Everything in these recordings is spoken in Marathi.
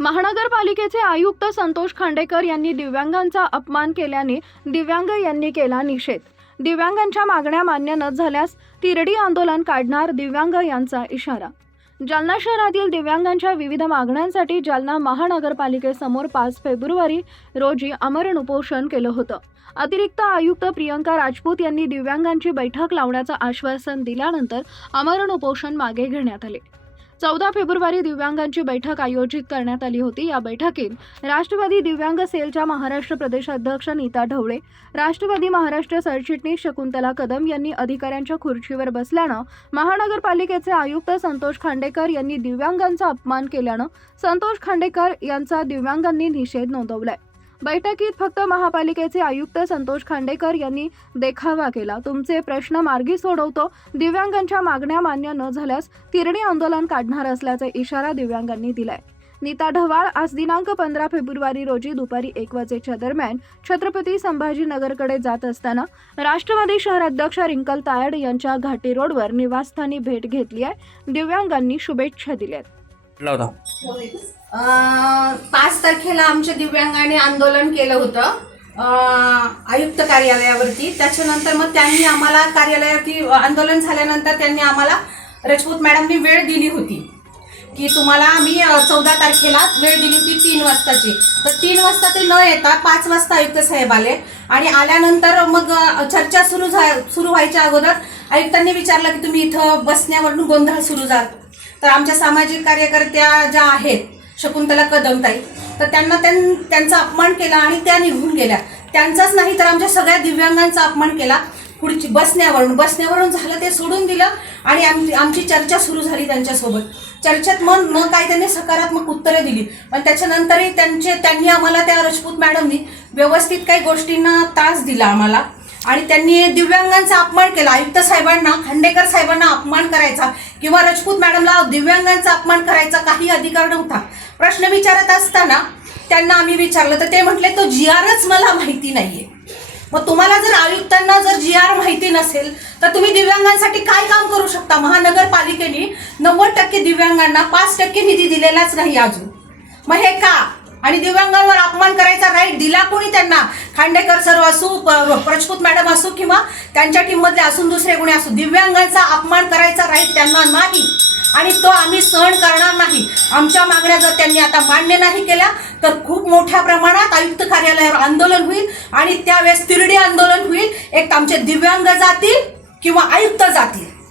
महानगरपालिकेचे आयुक्त संतोष खांडेकर यांनी दिव्यांगांचा अपमान केल्याने दिव्यांग यांनी केला निषेध. दिव्यांगांच्या मागण्या मान्य न झाल्यास तिरडी आंदोलन काढणार दिव्यांग यांचा इशारा. जालना शहरातील दिव्यांगांच्या विविध मागण्यांसाठी जालना महानगरपालिकेसमोर पाच फेब्रुवारी रोजी अमरण उपोषण केलं होतं. अतिरिक्त आयुक्त प्रियंका राजपूत यांनी दिव्यांगांची बैठक लावण्याचं आश्वासन दिल्यानंतर अमरण उपोषण मागे घेण्यात आले. चौदा फेब्रुवारी दिव्यांगांची बैठक आयोजित करण्यात आली होती. या बैठकीत राष्ट्रवादी दिव्यांग सेलच्या महाराष्ट्र प्रदेश अध्यक्ष नीता ढवळे राष्ट्रवादी महाराष्ट्र सरचिटणीस शकुंतला कदम यांनी अधिकाऱ्यांच्या खुर्चीवर बसल्यानं महानगरपालिकेचे आयुक्त संतोष खांडेकर यांनी दिव्यांगांचा अपमान केल्यानं संतोष खांडेकर यांचा दिव्यांगांनी निषेध नोंदवलाय. बैठकीत फक्त महापालिकेचे आयुक्त संतोष खांडेकर यांनी देखावा केला. तुमचे प्रश्न मार्गी सोडवतो. दिव्यांगांच्या मागण्या मान्य न झाल्यास तिरणी आंदोलन काढणार असल्याचा इशारा दिव्यांगांनी दिलाय. नीता ढवाळ आज दिनांक पंधरा फेब्रुवारी रोजी दुपारी एक वाजेच्या दरम्यान छत्रपती संभाजीनगरकडे जात असताना राष्ट्रवादी शहराध्यक्ष रिंकल तायड यांच्या घाटी रोडवर निवासस्थानी भेट घेतली आहे. दिव्यांगांनी शुभेच्छा दिल्यात. कुठला होता पाच तारखेला आमच्या दिव्यांगाने आंदोलन केलं होतं आयुक्त कार्यालयावरती. त्याच्यानंतर मग त्यांनी आम्हाला कार्यालयावरती आंदोलन झाल्यानंतर त्यांनी आम्हाला रजपूत मॅडमनी वेळ दिली होती की तुम्हाला आम्ही चौदा तारखेला वेळ दिली होती तीन वाजताची. तर तीन वाजता ते न येता पाच वाजता आयुक्त साहेब आले आणि आल्यानंतर मग चर्चा सुरू झा सुरू व्हायच्या अगोदर आयुक्तांनी विचारलं की तुम्ही इथं बसण्यावरून गोंधळ सुरू झाला तर आमच्या सामाजिक कार्यकर्त्या ज्या आहेत शकुंतला कदमताई तर त्यांना त्यां त्यांचा अपमान केला आणि त्या निघून गेल्या. त्यांचाच नाही तर आमच्या सगळ्या दिव्यांगांचा अपमान केला. पुढची बसण्यावरून बसण्यावरून झालं ते सोडून दिलं आणि आमची आमची चर्चा सुरू झाली त्यांच्यासोबत. चर्चेत मग न काय त्यांनी सकारात्मक उत्तरं दिली. पण त्याच्यानंतरही त्यांचे त्यांनी आम्हाला त्या राजपूत मॅडमनी व्यवस्थित काही गोष्टींना तास दिला आम्हाला. आणि त्यांनी दिव्यांगांचा अपमान केला. आयुक्त साहेबांना खांडेकर साहेबांना अपमान करायचा किंवा राजपूत मॅडमला दिव्यांगांचा अपमान करायचा काही अधिकार नव्हता. प्रश्न विचारत असताना त्यांना आम्ही विचारलं तर ते म्हटले तो जी आरच मला माहिती नाहीये. मग तुम्हाला जर आयुक्तांना जर जी आर माहिती नसेल तर तुम्ही दिव्यांगांसाठी काय काम करू शकता? महानगरपालिकेने नव्वद टक्के दिव्यांगांना पाच टक्के निधी दिलेलाच नाही अजून. मग हे का? आणि दिव्यांगांवर अपमान करायचा राईट दिला कोणी त्यांना? खांडेकर सर असू प- मॅडम असू किंवा त्यांच्या टीममधले असून दुसरे कोणी असू दिव्यांगांचा अपमान करायचा राईट त्यांना नाही. आणि तो आम्ही सहन करणार नाही. आमच्या मागण्या जर त्यांनी आता मान्य नाही केल्या तर खूप मोठ्या प्रमाणात आयुक्त कार्यालयावर आंदोलन होईल आणि त्यावेळेस तिरडी आंदोलन होईल. एक आमचे दिव्यांग जातील किंवा आयुक्त जातील.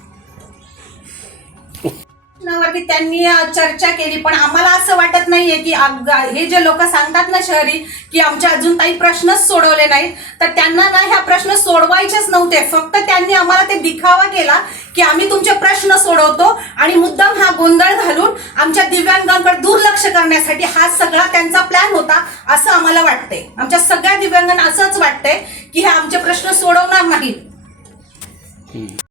प्रश्नावरती त्यांनी चर्चा केली. पण आम्हाला असं वाटत नाहीये की अग- हे जे लोक सांगतात ना शहरी की आमचे अजून काही प्रश्नच सोडवले नाहीत तर त्यांना ना ह्या प्रश्न सोडवायचेच नव्हते. फक्त त्यांनी आम्हाला ते दिखावा केला की आम्ही तुमचे प्रश्न सोडवतो आणि मुद्दाम हा गोंधळ घालून आमच्या दिव्यांगांकडे दुर्लक्ष करण्यासाठी हा सगळा त्यांचा प्लॅन होता असं आम्हाला वाटतंय. आमच्या सगळ्या दिव्यांगांना असंच वाटतंय की हे आमचे प्रश्न सोडवणार नाहीत.